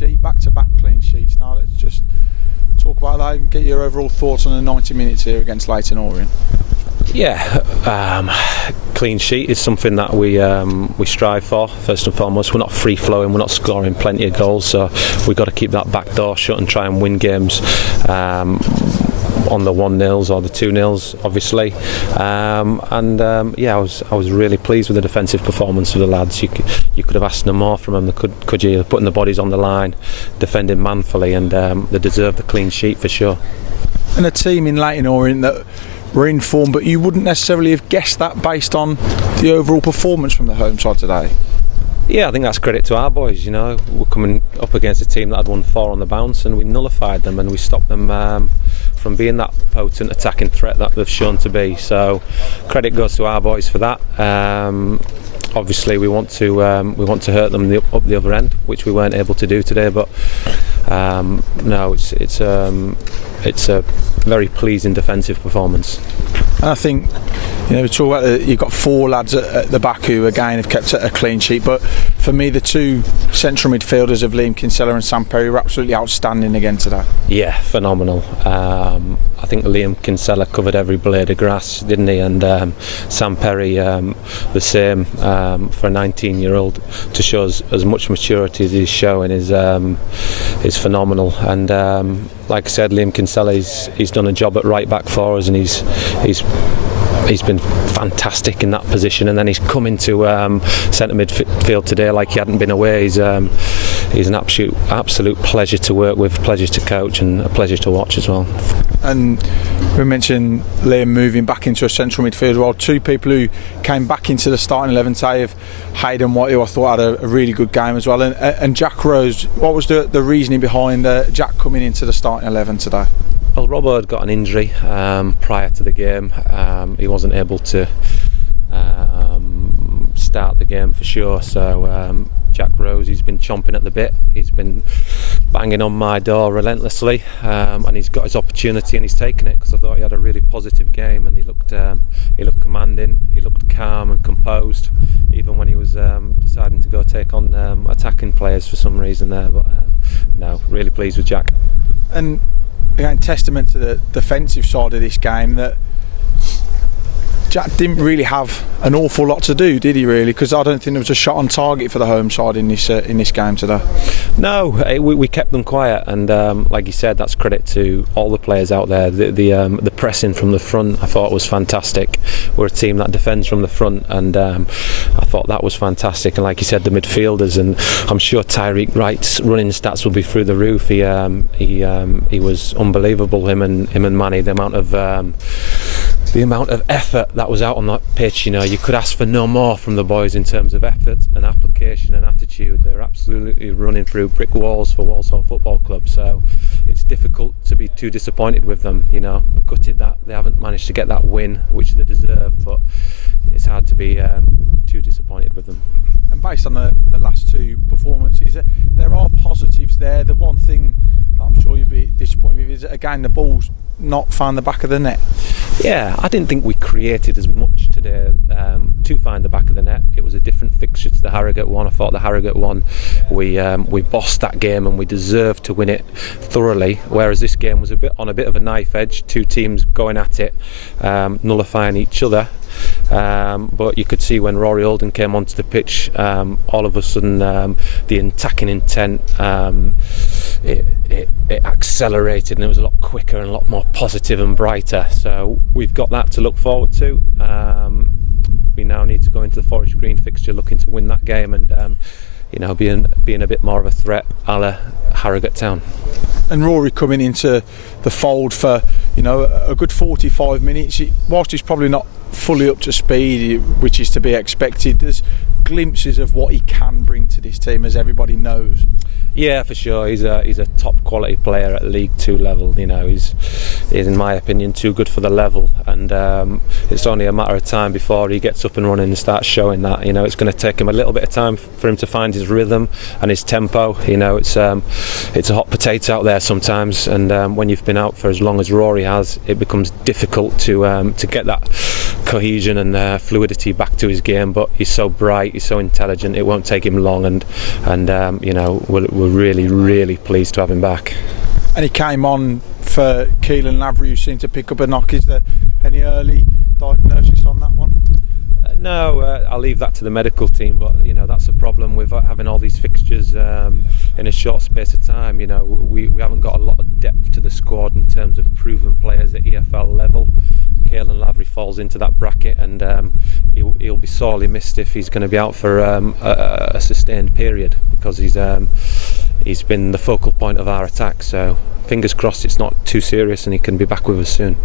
sheet, back-to-back clean sheets. Now let's just talk about that and get your overall thoughts on the 90 minutes here against Leyton Orient. Yeah, clean sheet is something that we strive for. First and foremost, we're not free flowing, we're not scoring plenty of goals, so we've got to keep that back door shut and try and win games on the 1-0s or the 2-0s, obviously. I was really pleased with the defensive performance of the lads. You could have asked no more from them. Could you? Putting the bodies on the line, defending manfully, and they deserve the clean sheet for sure. And a team in Leyton Orient that were in form, but you wouldn't necessarily have guessed that based on the overall performance from the home side today. Yeah, I think that's credit to our boys. You know, we're coming up against a team that had won 4 on the bounce, and we nullified them and we stopped them from being that potent attacking threat that they've shown to be. So credit goes to our boys for that. Obviously, we want to hurt them up the other end, which we weren't able to do today. But no, it's a very pleasing defensive performance. And I think, we talk about you've got 4 lads at the back who again have kept a clean sheet, but for me the 2 central midfielders of Liam Kinsella and Sam Perry were absolutely outstanding again today. Yeah, phenomenal. I think Liam Kinsella covered every blade of grass, didn't he? And Sam Perry the same. For a 19-year-old to show as much maturity as he's showing is phenomenal. And like I said, Liam Kinsella, he's done a job at right back for us, and he's been fantastic in that position, and then he's come into centre midfield today like he hadn't been away. He's an absolute pleasure to work with, pleasure to coach, and a pleasure to watch as well. And we mentioned Liam moving back into a central midfield. Well, 2 people who came back into the starting 11 today have Hayden White, who I thought had a really good game as well, and Jack Rose. What was the reasoning behind Jack coming into the starting 11 today? Well, Robbo had got an injury prior to the game. He wasn't able to start the game for sure, so Jack Rose, he's been chomping at the bit. He's been banging on my door relentlessly, and he's got his opportunity and he's taken it, because I thought he had a really positive game, and he looked commanding, he looked calm and composed, even when he was deciding to go take on attacking players for some reason there. But no, really pleased with Jack. And again, testament to the defensive side of this game, that Jack didn't really have an awful lot to do, did he really? Because I don't think there was a shot on target for the home side in this game today. No, we kept them quiet, and like you said, that's credit to all the players out there. The pressing from the front, I thought was fantastic. We're a team that defends from the front, and I thought that was fantastic. And like you said, the midfielders, and I'm sure Tyreek Wright's running stats will be through the roof. He was unbelievable. Him and Manny, the amount of effort that was out on that pitch. You could ask for no more from the boys in terms of effort and application and attitude. They're absolutely running through brick walls for Walsall Football Club, so it's difficult to be too disappointed with them. I'm gutted that they haven't managed to get that win, which they deserve, but it's hard to be too disappointed with them. And based on the last 2 performances, there are positives there. The one thing that I'm sure you'll be disappointed with is, again, the ball's not found the back of the net. Yeah, I didn't think we created as much today to find the back of the net. It was a different fixture to the Harrogate one. I thought the Harrogate one, we bossed that game and we deserved to win it thoroughly, whereas this game was on a bit of a knife edge, 2 teams going at it, nullifying each other. But you could see when Rory Holden came onto the pitch, all of a sudden the attacking intent it accelerated, and it was a lot quicker and a lot more positive and brighter. So we've got that to look forward to. We now need to go into the Forest Green fixture looking to win that game, and being a bit more of a threat a la Harrogate Town. And Rory coming into the fold for a good 45 minutes. Whilst he's probably not fully up to speed, which is to be expected, there's glimpses of what he can bring to this team, as everybody knows. Yeah, for sure. He's a top quality player at League 2 level. He's in my opinion too good for the level, and it's only a matter of time before he gets up and running and starts showing that. It's going to take him a little bit of time for him to find his rhythm and his tempo. It's a hot potato out there sometimes, and when you've been out for as long as Rory has, it becomes difficult to get that cohesion and fluidity back to his game. But he's so bright, he's so intelligent. It won't take him long, and we're really pleased to have him back. And he came on for Keelan Lavery, who seemed to pick up a knock. Is there any early diagnosis on that one? No, I'll leave that to the medical team, but that's a problem with having all these fixtures in a short space of time. We haven't got a lot of depth to the squad in terms of proven players at EFL level. Keelan Lavery falls into that bracket, and he'll be sorely missed if he's going to be out for a sustained period, because he's been the focal point of our attack. So fingers crossed it's not too serious and he can be back with us soon.